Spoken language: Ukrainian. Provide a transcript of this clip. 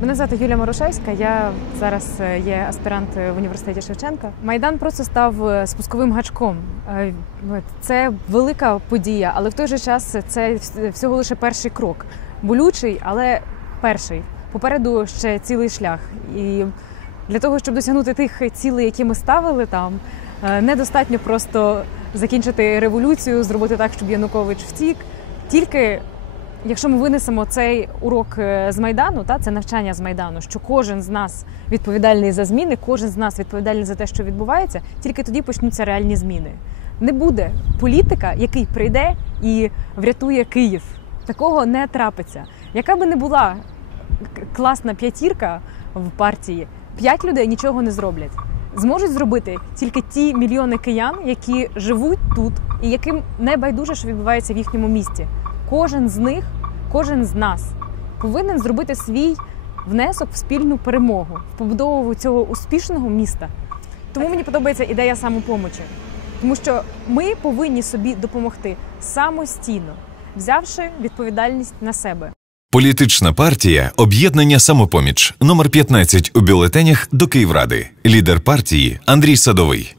Мене звати Юлія Морошевська. Я зараз е, є аспірант в університеті Шевченка. Майдан просто став е, спусковим гачком. Е, Це велика подія, але в той же час це всього лише перший крок. Болючий, але перший. Попереду ще цілий шлях. І для того, щоб досягнути тих цілей, які ми ставили там, е, недостатньо просто закінчити революцію, зробити так, щоб Янукович втік. Тільки Якщо ми винесемо цей урок е, з майдану, та це навчання з майдану, що кожен з нас відповідальний за зміни, кожен з нас відповідальний за те, що відбувається, тільки тоді почнуться реальні зміни. Не буде політика, який прийде і врятує Київ. Такого не трапиться. Яка би не була класна п'ятірка в партії, п'ять людей нічого не зроблять. Зможуть зробити тільки ті мільйони киян, які живуть тут і яким не байдуже, що відбувається в їхньому місті. Кожен з них, кожен з нас повинен зробити свій внесок в спільну перемогу, в побудову цього успішного міста. Тому мені подобається ідея самопомочі, тому що ми повинні собі допомогти самостійно, взявши відповідальність на себе. Політична партія Об'єднання Самопоміч номер 15 у бюлетенях до Київради. Лідер партії Андрій Садовий.